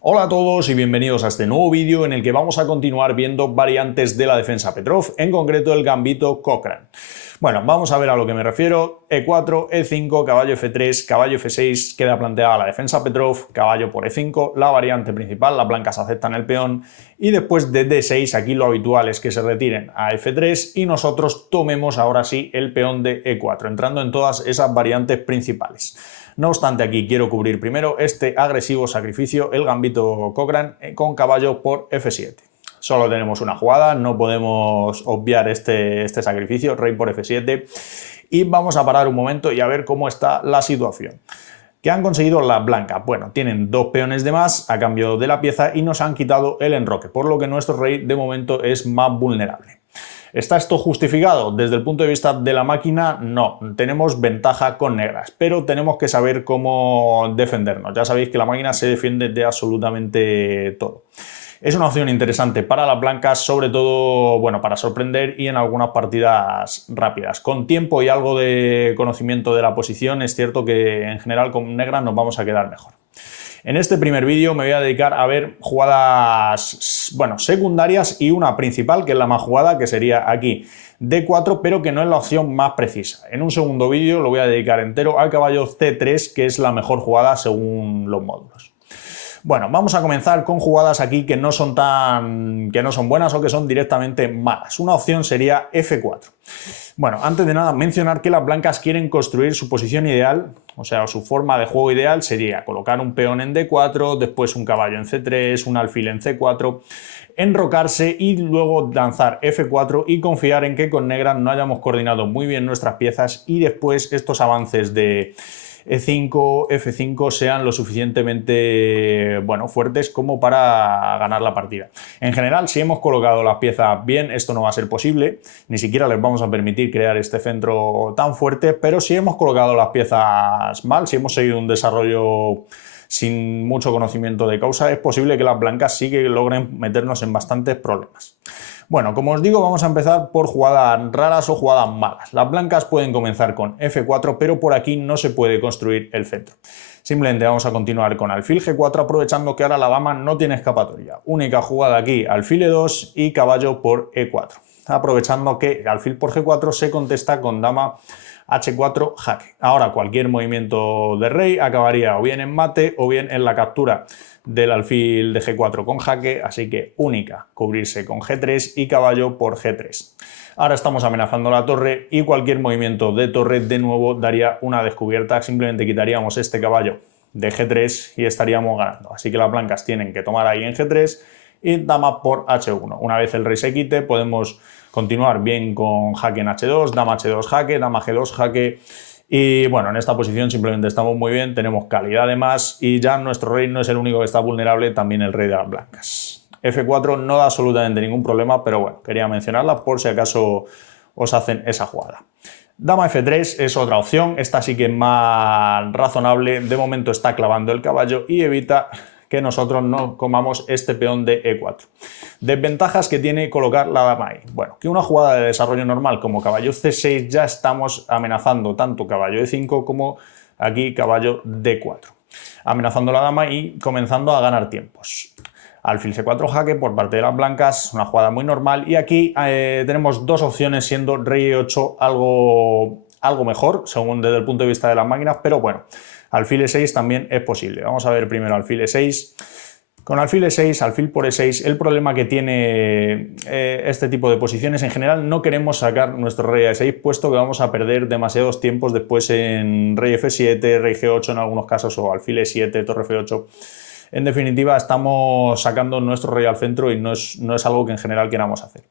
Hola a todos y bienvenidos a este nuevo vídeo en el que vamos a continuar viendo variantes de la defensa Petrov, en concreto el gambito Cochran. Bueno, vamos a ver a lo que me refiero. E4, E5, caballo F3, caballo F6, queda planteada la defensa Petrov, caballo por E5, la variante principal, las blancas aceptan el peón, y después de D6, aquí lo habitual es que se retiren a F3 y nosotros tomemos ahora sí el peón de E4, entrando en todas esas variantes principales. No obstante, aquí quiero cubrir primero este agresivo sacrificio, el gambito Cochran con caballo por F7. Solo tenemos una jugada, no podemos obviar este sacrificio, rey por F7, y vamos a parar un momento y a ver cómo está la situación. ¿Qué han conseguido las blancas? Bueno, tienen dos peones de más a cambio de la pieza y nos han quitado el enroque, por lo que nuestro rey de momento es más vulnerable. ¿Está esto justificado? Desde el punto de vista de la máquina, no. Tenemos ventaja con negras, pero tenemos que saber cómo defendernos. Ya sabéis que la máquina se defiende de absolutamente todo. Es una opción interesante para las blancas, sobre todo, bueno, para sorprender y en algunas partidas rápidas. Con tiempo y algo de conocimiento de la posición, es cierto que en general con negras nos vamos a quedar mejor. En este primer vídeo me voy a dedicar a ver jugadas, bueno, secundarias y una principal, que es la más jugada, que sería aquí D4, pero que no es la opción más precisa. En un segundo vídeo lo voy a dedicar entero al caballo C3, que es la mejor jugada según los módulos. Bueno, vamos a comenzar con jugadas aquí que no son buenas o que son directamente malas. Una opción sería F4. Bueno, antes de nada mencionar que las blancas quieren construir su posición ideal, o sea, su forma de juego ideal sería colocar un peón en D4, después un caballo en C3, un alfil en C4, enrocarse y luego lanzar F4 y confiar en que con negras no hayamos coordinado muy bien nuestras piezas y después estos avances de E5, F5 sean lo suficientemente fuertes como para ganar la partida. En general, si hemos colocado las piezas bien, esto no va a ser posible, ni siquiera les vamos a permitir crear este centro tan fuerte, pero si hemos colocado las piezas mal, si hemos seguido un desarrollo sin mucho conocimiento de causa, es posible que las blancas sí que logren meternos en bastantes problemas. Bueno, como os digo, vamos a empezar por jugadas raras o jugadas malas. Las blancas pueden comenzar con F4, pero por aquí no se puede construir el centro. Simplemente vamos a continuar con alfil G4, aprovechando que ahora la dama no tiene escapatoria. Única jugada aquí, alfil E2 y caballo por E4. Aprovechando que alfil por G4 se contesta con dama H4 jaque. Ahora cualquier movimiento de rey acabaría o bien en mate o bien en la captura del alfil de G4 con jaque, así que única, cubrirse con G3 y caballo por G3. Ahora estamos amenazando la torre y cualquier movimiento de torre de nuevo daría una descubierta, simplemente quitaríamos este caballo de G3 y estaríamos ganando. Así que las blancas tienen que tomar ahí en G3 y dama por H1. Una vez el rey se quite podemos continuar bien con jaque en H2, dama H2 jaque, dama G2 jaque. Y bueno, en esta posición simplemente estamos muy bien, tenemos calidad de más y ya nuestro rey no es el único que está vulnerable, también el rey de las blancas. F4 no da absolutamente ningún problema, pero bueno, quería mencionarla por si acaso os hacen esa jugada. Dama F3 es otra opción, esta sí que es más razonable, de momento está clavando el caballo y evita que nosotros no comamos este peón de E4. Desventajas que tiene colocar la dama ahí. Bueno, que una jugada de desarrollo normal como caballo C6 ya estamos amenazando tanto caballo E5 como aquí caballo D4. Amenazando la dama y comenzando a ganar tiempos. Alfil C4 jaque por parte de las blancas, una jugada muy normal. Y aquí tenemos dos opciones, siendo rey E8 algo mejor, según desde el punto de vista de las máquinas, pero bueno, alfil E6 también es posible. Vamos a ver primero alfil E6. Con alfil E6, alfil por E6, el problema que tiene este tipo de posiciones, en general no queremos sacar nuestro rey a E6, puesto que vamos a perder demasiados tiempos después en rey F7, rey G8 en algunos casos, o alfil E7, torre F8. En definitiva, estamos sacando nuestro rey al centro y no es algo que en general queramos hacer.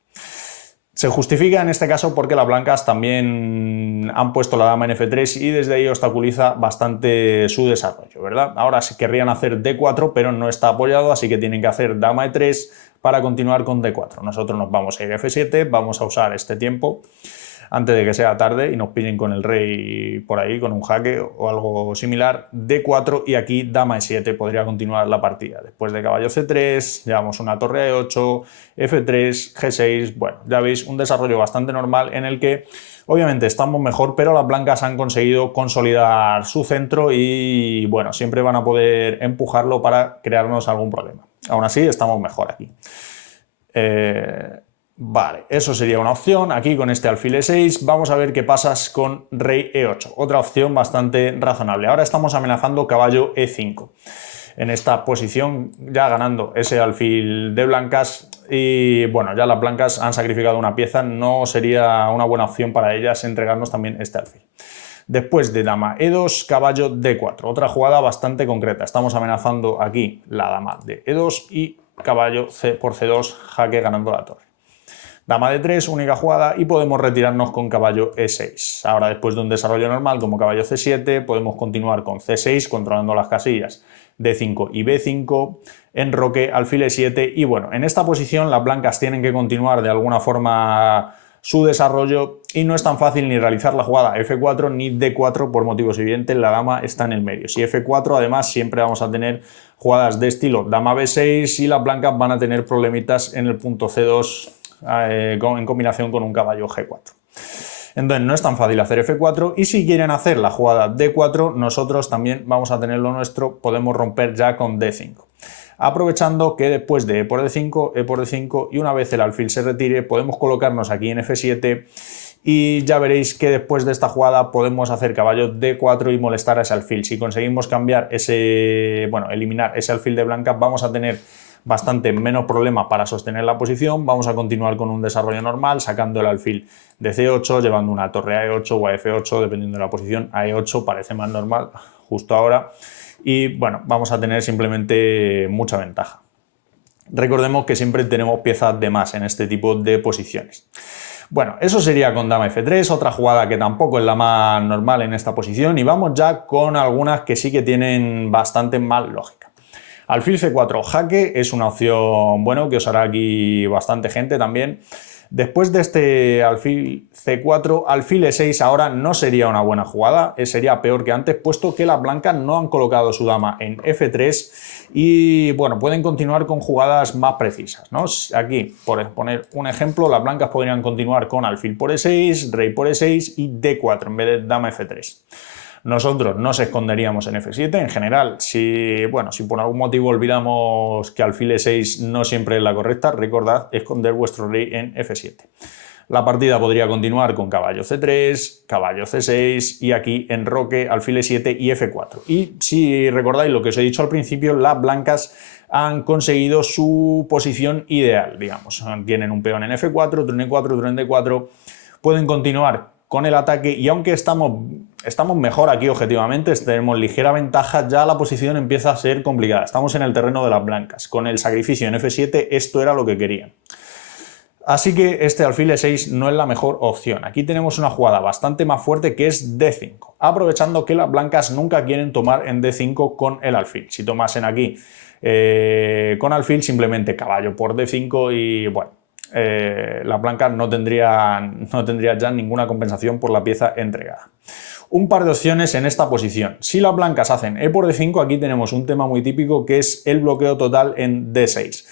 Se justifica en este caso porque las blancas también han puesto la dama en F3 y desde ahí obstaculiza bastante su desarrollo, ¿verdad? Ahora se querrían hacer D4, pero no está apoyado, así que tienen que hacer dama E3 para continuar con D4. Nosotros nos vamos a ir a F7, vamos a usar este tiempo antes de que sea tarde y nos pillen con el rey por ahí, con un jaque o algo similar. D4 y aquí dama E7 podría continuar la partida. Después de caballo C3, llevamos una torre E8, F3, G6, bueno, ya veis, un desarrollo bastante normal en el que obviamente estamos mejor, pero las blancas han conseguido consolidar su centro y bueno, siempre van a poder empujarlo para crearnos algún problema. Aún así, estamos mejor aquí. Vale, eso sería una opción. Aquí con este alfil E6 vamos a ver qué pasa con rey E8. Otra opción bastante razonable. Ahora estamos amenazando caballo E5. En esta posición ya ganando ese alfil de blancas y bueno, ya las blancas han sacrificado una pieza, no sería una buena opción para ellas entregarnos también este alfil. Después de dama E2, caballo D4, otra jugada bastante concreta. Estamos amenazando aquí la dama de E2 y caballo por C2, jaque ganando la torre. Dama D3, única jugada y podemos retirarnos con caballo E6. Ahora después de un desarrollo normal como caballo C7 podemos continuar con C6 controlando las casillas D5 y B5, enroque, alfil E7 y bueno, en esta posición las blancas tienen que continuar de alguna forma su desarrollo y no es tan fácil ni realizar la jugada F4 ni D4 por motivos evidentes, la dama está en el medio. Si F4 además siempre vamos a tener jugadas de estilo dama B6 y las blancas van a tener problemitas en el punto C2 en combinación con un caballo G4. Entonces no es tan fácil hacer F4 y si quieren hacer la jugada D4 nosotros también vamos a tener lo nuestro, podemos romper ya con D5. Aprovechando que después de E por D5, E por D5 y una vez el alfil se retire podemos colocarnos aquí en F7 y ya veréis que después de esta jugada podemos hacer caballo D4 y molestar a ese alfil. Si conseguimos cambiar eliminar ese alfil de blancas vamos a tener bastante menos problema para sostener la posición. Vamos a continuar con un desarrollo normal, sacando el alfil de C8, llevando una torre a E8 o a F8, dependiendo de la posición. A E8 parece más normal justo ahora. Y bueno, vamos a tener simplemente mucha ventaja. Recordemos que siempre tenemos piezas de más en este tipo de posiciones. Bueno, eso sería con dama F3, otra jugada que tampoco es la más normal en esta posición. Y vamos ya con algunas que sí que tienen bastante más lógica. Alfil C4 jaque es una opción, bueno, que os hará aquí bastante gente también. Después de este alfil C4, alfil E6 ahora no sería una buena jugada, sería peor que antes, puesto que las blancas no han colocado su dama en F3 y, bueno, pueden continuar con jugadas más precisas, ¿no? Aquí, por poner un ejemplo, las blancas podrían continuar con alfil por E6, rey por E6 y D4 en vez de dama F3. Nosotros nos esconderíamos en F7 en general. Si por algún motivo olvidamos que alfil E6 no siempre es la correcta, recordad esconder vuestro rey en F7. La partida podría continuar con caballo C3, caballo C6 y aquí enroque, alfil E7 y F4. Y si recordáis lo que os he dicho al principio, las blancas han conseguido su posición ideal, digamos. Tienen un peón en F4, otro en E4, otro en D4. Pueden continuar con el ataque y aunque estamos mejor aquí objetivamente, tenemos ligera ventaja, ya la posición empieza a ser complicada. Estamos en el terreno de las blancas. Con el sacrificio en F7 esto era lo que querían. Así que este alfil E6 no es la mejor opción. Aquí tenemos una jugada bastante más fuerte que es D5, aprovechando que las blancas nunca quieren tomar en D5 con el alfil. Si tomasen aquí con alfil, simplemente caballo por D5 y bueno, las blancas no tendrían ya ninguna compensación por la pieza entregada. Un par de opciones en esta posición. Si las blancas hacen E por D5, aquí tenemos un tema muy típico que es el bloqueo total en D6.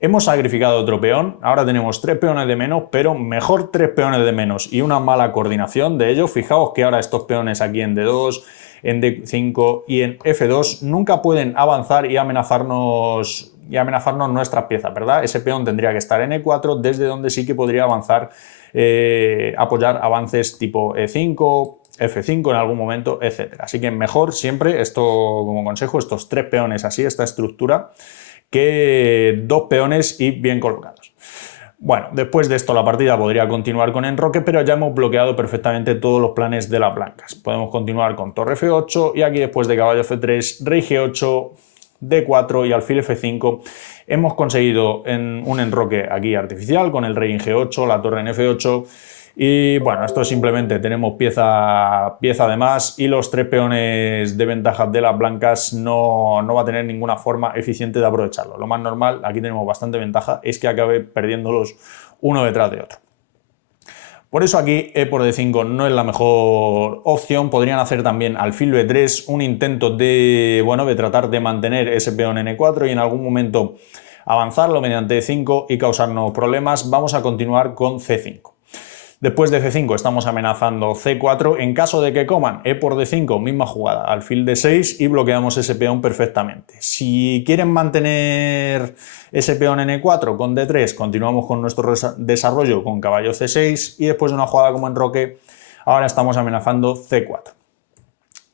Hemos sacrificado otro peón, ahora tenemos 3 peones de menos, pero mejor 3 peones de menos y una mala coordinación de ellos. Fijaos que ahora estos peones aquí en D2, en D5 y en F2 nunca pueden avanzar y amenazarnos nuestras piezas, ¿verdad? Ese peón tendría que estar en E4, desde donde sí que podría avanzar, apoyar avances tipo E5, F5 en algún momento, etc. Así que mejor siempre, esto como consejo, estos 3 peones así, esta estructura, que 2 peones y bien colocados. Bueno, después de esto la partida podría continuar con enroque, pero ya hemos bloqueado perfectamente todos los planes de las blancas. Podemos continuar con torre F8 y aquí después de caballo F3, rey G8, D4 y alfil F5 hemos conseguido un enroque aquí artificial con el rey en G8, la torre en F8 y bueno, esto simplemente tenemos pieza de más y los 3 peones de ventaja de las blancas no va a tener ninguna forma eficiente de aprovecharlo. Lo más normal, aquí tenemos bastante ventaja, es que acabe perdiéndolos uno detrás de otro. Por eso aquí E por D5 no es la mejor opción. Podrían hacer también alfil B3 un intento de, bueno, de tratar de mantener ese peón en E4 y en algún momento avanzarlo mediante E5 y causarnos problemas. Vamos a continuar con C5. Después de C5 estamos amenazando C4, en caso de que coman E por D5, misma jugada, alfil D6 y bloqueamos ese peón perfectamente. Si quieren mantener ese peón en E4 con D3, continuamos con nuestro desarrollo con caballo C6 y después de una jugada como enroque, ahora estamos amenazando C4.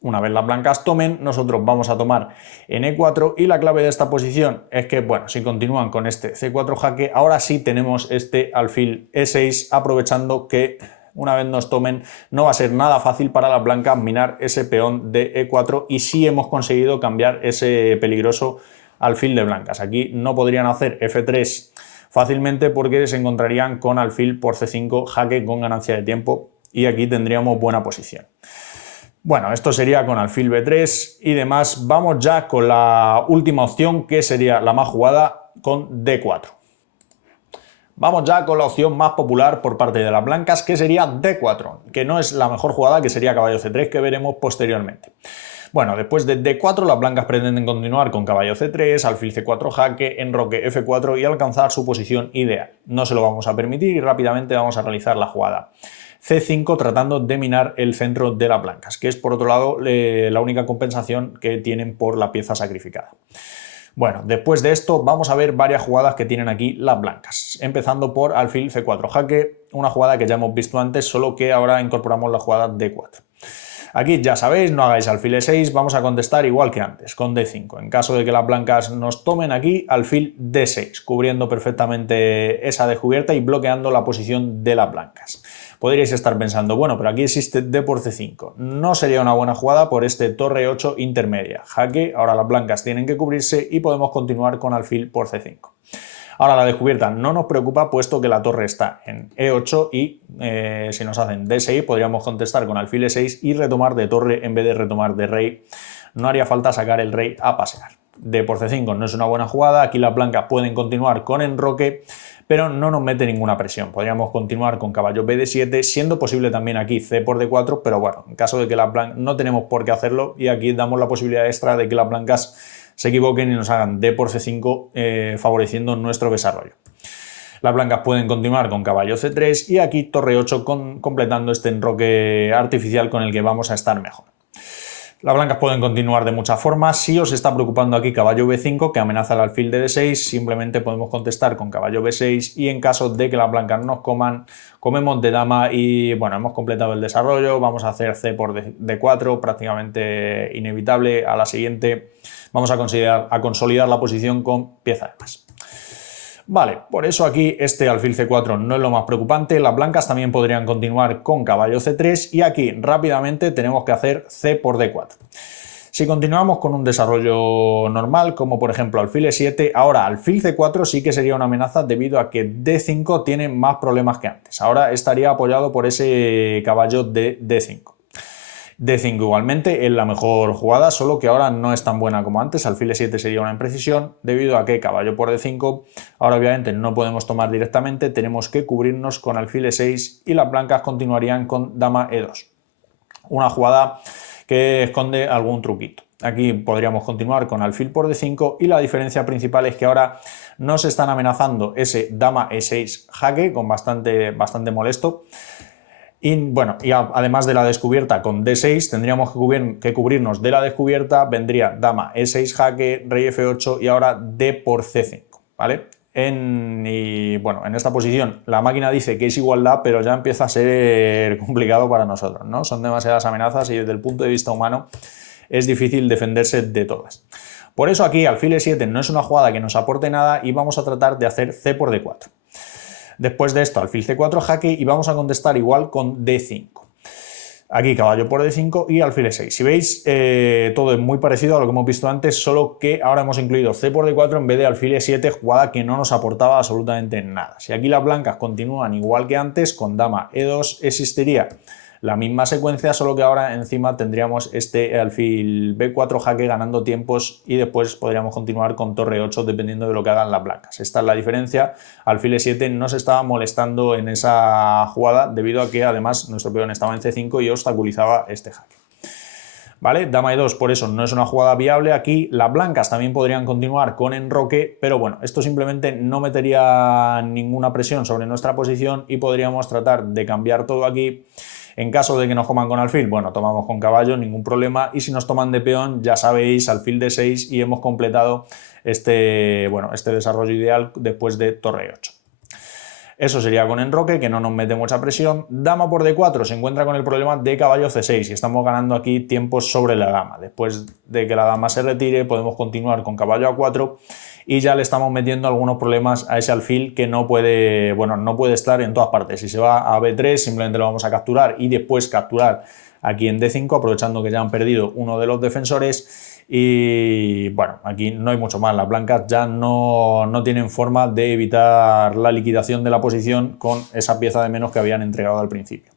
Una vez las blancas tomen, nosotros vamos a tomar en E4 y la clave de esta posición es que, bueno, si continúan con este C4 jaque, ahora sí tenemos este alfil E6, aprovechando que una vez nos tomen no va a ser nada fácil para las blancas minar ese peón de E4 y sí hemos conseguido cambiar ese peligroso alfil de blancas. Aquí no podrían hacer F3 fácilmente porque se encontrarían con alfil por C5 jaque con ganancia de tiempo y aquí tendríamos buena posición. Bueno, esto sería con alfil B3 y demás. Vamos ya con la última opción, que sería la más jugada, con D4. Vamos ya con la opción más popular por parte de las blancas, que sería D4, que no es la mejor jugada, que sería caballo C3, que veremos posteriormente. Bueno, después de D4 las blancas pretenden continuar con caballo C3, alfil C4 jaque, enroque F4 y alcanzar su posición ideal. No se lo vamos a permitir y rápidamente vamos a realizar la jugada C5 tratando de minar el centro de las blancas, que es por otro lado la única compensación que tienen por la pieza sacrificada. Bueno, después de esto vamos a ver varias jugadas que tienen aquí las blancas, empezando por alfil C4 jaque, una jugada que ya hemos visto antes, solo que ahora incorporamos la jugada D4. Aquí ya sabéis, no hagáis alfil E6, vamos a contestar igual que antes, con D5. En caso de que las blancas nos tomen aquí, alfil D6, cubriendo perfectamente esa descubierta y bloqueando la posición de las blancas. Podríais estar pensando, bueno, pero aquí existe D por C5. No sería una buena jugada por este torre 8 intermedia. Jaque, ahora las blancas tienen que cubrirse y podemos continuar con alfil por C5. Ahora la descubierta no nos preocupa puesto que la torre está en E8 y si nos hacen D6 podríamos contestar con alfil E6 y retomar de torre en vez de retomar de rey. No haría falta sacar el rey a pasear. D por C5 no es una buena jugada, aquí las blancas pueden continuar con enroque, pero no nos mete ninguna presión. Podríamos continuar con caballo BD7, siendo posible también aquí C por D4, pero bueno, en caso de que las blancas no tenemos por qué hacerlo y aquí damos la posibilidad extra de que las blancas se equivoquen y nos hagan D por C5 favoreciendo nuestro desarrollo. Las blancas pueden continuar con caballo C3 y aquí torre 8 completando este enroque artificial con el que vamos a estar mejor. Las blancas pueden continuar de muchas formas. Si os está preocupando aquí caballo B5, que amenaza el alfil de D6, simplemente podemos contestar con caballo B6 y en caso de que las blancas nos coman, comemos de dama y bueno, hemos completado el desarrollo, vamos a hacer C por D4, prácticamente inevitable. A la siguiente vamos a consolidar la posición con pieza de más. Vale, por eso aquí este alfil C4 no es lo más preocupante. Las blancas también podrían continuar con caballo C3 y aquí rápidamente tenemos que hacer C por D4. Si continuamos con un desarrollo normal, como por ejemplo alfil E7, ahora alfil C4 sí que sería una amenaza debido a que D5 tiene más problemas que antes. Ahora estaría apoyado por ese caballo de D5. D5 igualmente es la mejor jugada, solo que ahora no es tan buena como antes. Alfil E7 sería una imprecisión debido a que caballo por D5, ahora obviamente no podemos tomar directamente, tenemos que cubrirnos con alfil E6 y las blancas continuarían con dama E2. Una jugada que esconde algún truquito. Aquí podríamos continuar con alfil por D5 y la diferencia principal es que ahora nos están amenazando ese dama E6 jaque con bastante molesto. Y bueno, y además de la descubierta con D6 tendríamos que cubrirnos de la descubierta, vendría dama E6 jaque, rey F8 y ahora D por C5, ¿vale? Y bueno, en esta posición la máquina dice que es igualdad, pero ya empieza a ser complicado para nosotros, ¿no? Son demasiadas amenazas y desde el punto de vista humano es difícil defenderse de todas. Por eso aquí alfil E7 no es una jugada que nos aporte nada y vamos a tratar de hacer C por D4. Después de esto, alfil C4 jaque y vamos a contestar igual con D5. Aquí caballo por D5 y alfil E6. Si veis, todo es muy parecido a lo que hemos visto antes, solo que ahora hemos incluido C por D4 en vez de alfil E7, jugada que no nos aportaba absolutamente nada. Si aquí las blancas continúan igual que antes, con dama E2 existiría la misma secuencia, solo que ahora encima tendríamos este alfil B4 jaque ganando tiempos y después podríamos continuar con torre 8 dependiendo de lo que hagan las blancas. Esta es la diferencia. Alfil E7 no se estaba molestando en esa jugada debido a que además nuestro peón estaba en C5 y obstaculizaba este jaque. ¿Vale? Dama E2 por eso no es una jugada viable. Aquí las blancas también podrían continuar con enroque, pero bueno, esto simplemente no metería ninguna presión sobre nuestra posición y podríamos tratar de cambiar todo aquí. En caso de que nos coman con alfil, bueno, tomamos con caballo, ningún problema, y si nos toman de peón, ya sabéis, alfil D6 y hemos completado este desarrollo ideal después de torre 8. Eso sería con enroque, que no nos mete mucha presión. Dama por D4 se encuentra con el problema de caballo C6 y estamos ganando aquí tiempos sobre la dama. Después de que la dama se retire podemos continuar con caballo A4 y ya le estamos metiendo algunos problemas a ese alfil que no puede estar en todas partes. Si se va a B3 simplemente lo vamos a capturar y después capturar aquí en D5 aprovechando que ya han perdido uno de los defensores. Y bueno, aquí no hay mucho más, las blancas ya no tienen forma de evitar la liquidación de la posición con esa pieza de menos que habían entregado al principio.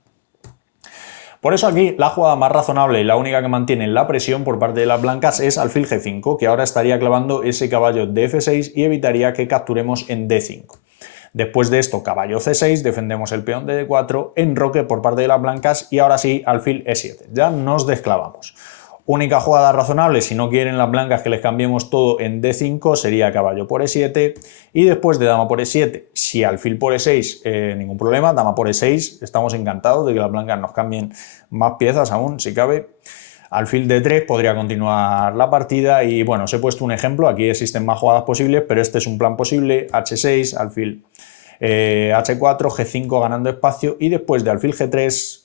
Por eso aquí la jugada más razonable y la única que mantiene la presión por parte de las blancas es alfil G5, que ahora estaría clavando ese caballo de F6 y evitaría que capturemos en D5. Después de esto, caballo C6, defendemos el peón de D4, enroque por parte de las blancas y ahora sí, alfil E7. Ya nos desclavamos. Única jugada razonable, si no quieren las blancas que les cambiemos todo en D5, sería caballo por E7 y después de dama por E7, si alfil por E6, ningún problema, dama por E6, estamos encantados de que las blancas nos cambien más piezas aún, si cabe. Alfil D3 podría continuar la partida y bueno, os he puesto un ejemplo, aquí existen más jugadas posibles, pero este es un plan posible, H6, alfil H4, G5 ganando espacio y después de alfil G3,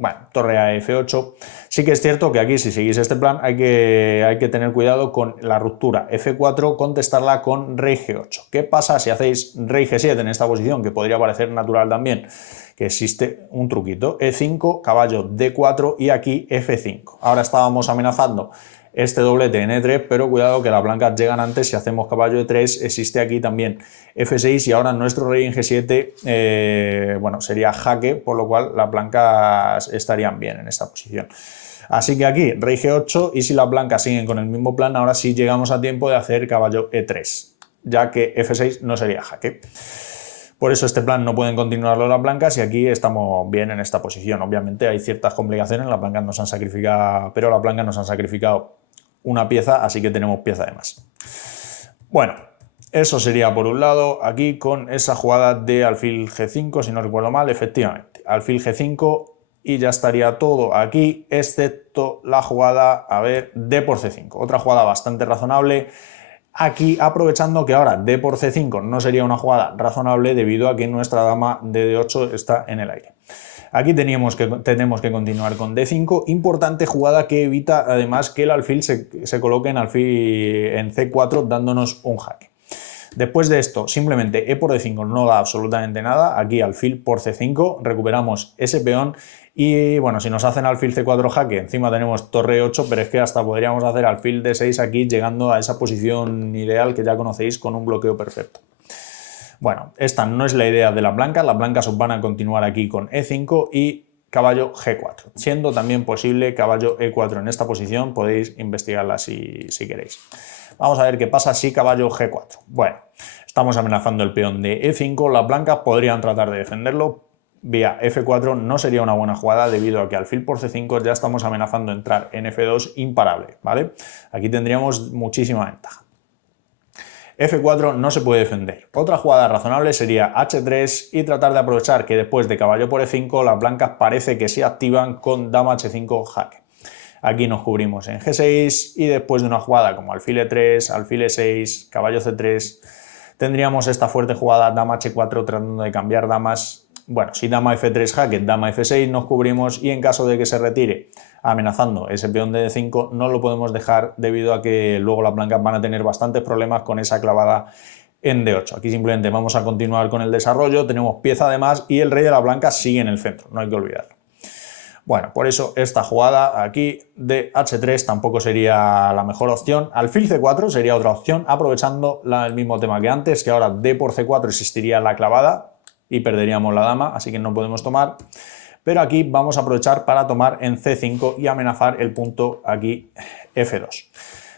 bueno, torre a F8. Sí que es cierto que aquí, si seguís este plan, hay que tener cuidado con la ruptura F4, contestarla con rey G8. ¿Qué pasa si hacéis rey G7 en esta posición? Que podría parecer natural también, que existe un truquito. E5, caballo D4 y aquí F5. Ahora estábamos amenazando este doblete en E3, pero cuidado que las blancas llegan antes. Si hacemos caballo E3, existe aquí también F6 y ahora nuestro rey en G7 bueno, sería jaque, por lo cual las blancas estarían bien en esta posición. Así que aquí rey G8 y si las blancas siguen con el mismo plan, ahora sí llegamos a tiempo de hacer caballo E3, ya que F6 no sería jaque. Por eso este plan no pueden continuarlo las blancas y aquí estamos bien en esta posición. Obviamente hay ciertas complicaciones, las blancas nos han sacrificado, pero las blancas nos han sacrificado una pieza, así que tenemos pieza de más. Bueno, eso sería por un lado aquí con esa jugada de alfil G5, si no recuerdo mal, efectivamente. Alfil G5 y ya estaría todo aquí, excepto la jugada, a ver, D por C5. Otra jugada bastante razonable. Aquí aprovechando que ahora D por C5 no sería una jugada razonable debido a que nuestra dama de D8 está en el aire. Aquí tenemos que continuar con D5, importante jugada que evita además que el alfil se coloque en C4 dándonos un jaque. Después de esto, simplemente E por D5 no da absolutamente nada, aquí alfil por C5, recuperamos ese peón y bueno, si nos hacen alfil C4 jaque, encima tenemos torre 8, pero es que hasta podríamos hacer alfil D6 aquí llegando a esa posición ideal que ya conocéis con un bloqueo perfecto. Bueno, esta no es la idea de las blancas os van a continuar aquí con E5 y caballo G4, siendo también posible caballo E4 en esta posición, podéis investigarla si queréis. Vamos a ver qué pasa si caballo G4. Bueno, estamos amenazando el peón de E5, las blancas podrían tratar de defenderlo, vía F4 no sería una buena jugada debido a que alfil por C5 ya estamos amenazando entrar en F2 imparable, ¿vale? Aquí tendríamos muchísima ventaja. F4 no se puede defender. Otra jugada razonable sería H3 y tratar de aprovechar que después de caballo por E5 las blancas parece que se activan con dama H5 jaque. Aquí nos cubrimos en G6 y después de una jugada como alfil E3, alfil E6, caballo C3, tendríamos esta fuerte jugada dama H4 tratando de cambiar damas. Bueno, si dama F3 jaque, dama F6 nos cubrimos y en caso de que se retire amenazando ese peón de D5 no lo podemos dejar debido a que luego las blancas van a tener bastantes problemas con esa clavada en D8. Aquí simplemente vamos a continuar con el desarrollo, tenemos pieza de más y el rey de las blancas sigue en el centro, no hay que olvidarlo. Bueno, por eso esta jugada aquí de H3 tampoco sería la mejor opción. Alfil C4 sería otra opción, aprovechando el mismo tema que antes, que ahora D por C4 existiría la clavada y perderíamos la dama, así que no podemos tomar. pero aquí vamos a aprovechar para tomar en C5 y amenazar el punto aquí F2.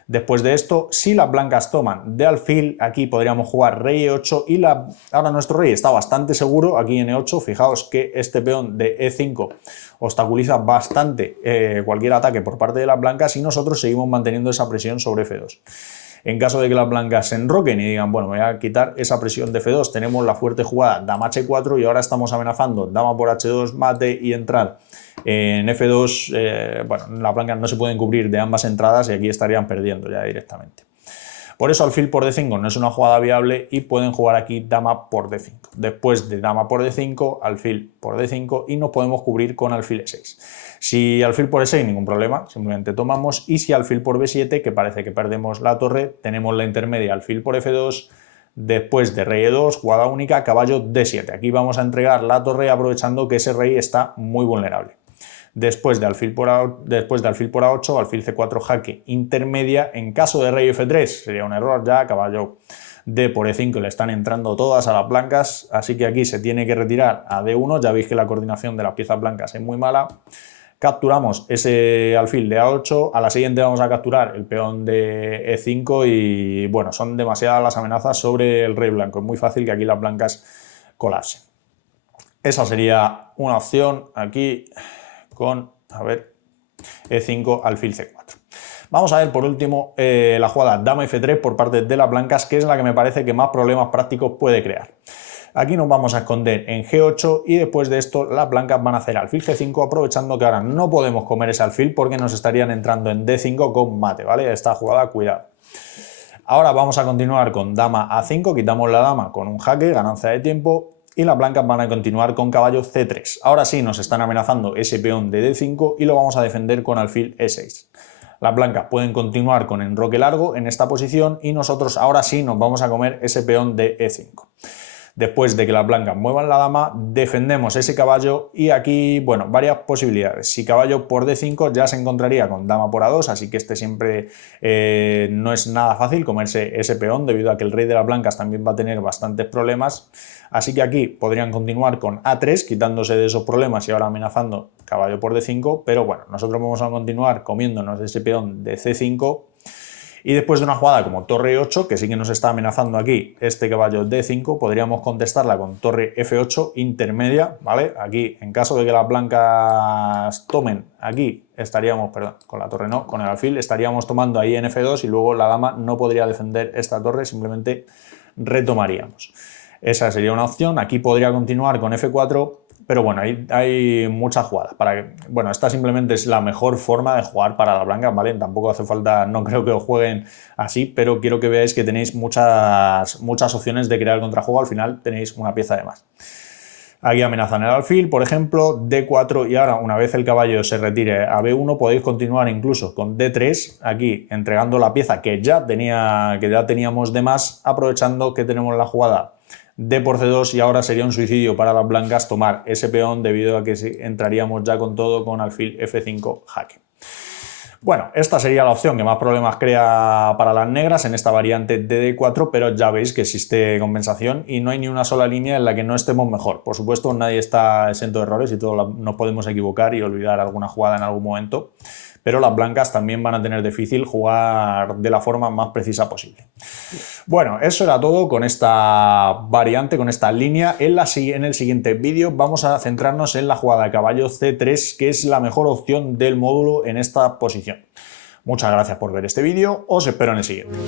Después de esto, si las blancas toman de alfil, aquí podríamos jugar rey E8 y ahora nuestro rey está bastante seguro aquí en E8. Fijaos que este peón de E5 obstaculiza bastante cualquier ataque por parte de las blancas y nosotros seguimos manteniendo esa presión sobre F2. En caso de que las blancas se enroquen y digan, bueno, me voy a quitar esa presión de F2, tenemos la fuerte jugada dama H4 y ahora estamos amenazando dama por H2 mate y entrar en F2. Bueno, las blancas no se pueden cubrir de ambas entradas y aquí estarían perdiendo ya directamente. Por eso alfil por D5 no es una jugada viable y pueden jugar aquí dama por D5. Después de dama por D5, alfil por D5 y nos podemos cubrir con alfil E6. Si alfil por E6, ningún problema, simplemente tomamos. Y si alfil por B7, que parece que perdemos la torre, tenemos la intermedia alfil por F2, después de rey E2, jugada única, caballo D7. Aquí vamos a entregar la torre aprovechando que ese rey está muy vulnerable. Después de alfil por A8, alfil C4 jaque intermedia. En caso de rey F3 sería un error ya, caballo D por E5 le están entrando todas a las blancas, así que aquí se tiene que retirar a D1, ya veis que la coordinación de las piezas blancas es muy mala. Capturamos ese alfil de A8, a la siguiente vamos a capturar el peón de E5 y bueno, son demasiadas las amenazas sobre el rey blanco, es muy fácil que aquí las blancas colapsen. Esa sería una opción aquí con, a ver, E5, alfil C4. Vamos a ver por último la jugada dama F3 por parte de las blancas, que es la que me parece que más problemas prácticos puede crear. Aquí nos vamos a esconder en G8 y después de esto las blancas van a hacer alfil G5, aprovechando que ahora no podemos comer ese alfil porque nos estarían entrando en D5 con mate, ¿vale? Esta jugada, cuidado. Ahora vamos a continuar con dama A5, quitamos la dama con un jaque, ganancia de tiempo. Y las blancas van a continuar con caballo C3. Ahora sí nos están amenazando ese peón de D5 y lo vamos a defender con alfil E6. Las blancas pueden continuar con enroque largo en esta posición y nosotros ahora sí nos vamos a comer ese peón de E5. Después de que las blancas muevan la dama, defendemos ese caballo y aquí, bueno, varias posibilidades. Si caballo por D5 ya se encontraría con dama por A2, así que este siempre no es nada fácil comerse ese peón debido a que el rey de las blancas también va a tener bastantes problemas. Así que aquí podrían continuar con A3, quitándose de esos problemas y ahora amenazando caballo por D5, pero bueno, nosotros vamos a continuar comiéndonos ese peón de C5. Y después de una jugada como torre 8, que sí que nos está amenazando aquí este caballo D5, podríamos contestarla con torre F8 intermedia, ¿vale? Aquí, en caso de que las blancas tomen, aquí estaríamos, perdón, con la torre no, con el alfil, estaríamos tomando ahí en F2 y luego la dama no podría defender esta torre, simplemente retomaríamos. Esa sería una opción. Aquí podría continuar con F4, pero bueno, hay muchas jugadas. Bueno, esta simplemente es la mejor forma de jugar para las blancas, ¿vale? Tampoco hace falta, no creo que os jueguen así, pero quiero que veáis que tenéis muchas opciones de crear el contrajuego. Al final tenéis una pieza de más. Aquí amenazan el alfil, por ejemplo, D4 y ahora una vez el caballo se retire a B1 podéis continuar incluso con D3, aquí entregando la pieza que ya teníamos de más, aprovechando que tenemos la jugada D por C2 y ahora sería un suicidio para las blancas tomar ese peón debido a que entraríamos ya con todo con alfil F5 jaque. Bueno, esta sería la opción que más problemas crea para las negras en esta variante de D4, pero ya veis que existe compensación y no hay ni una sola línea en la que no estemos mejor. Por supuesto, nadie está exento de errores y todos nos podemos equivocar y olvidar alguna jugada en algún momento, pero las blancas también van a tener difícil jugar de la forma más precisa posible. Bueno, eso era todo con esta variante, con esta línea. En el siguiente vídeo vamos a centrarnos en la jugada de caballo C3, que es la mejor opción del módulo en esta posición. Muchas gracias por ver este vídeo, os espero en el siguiente.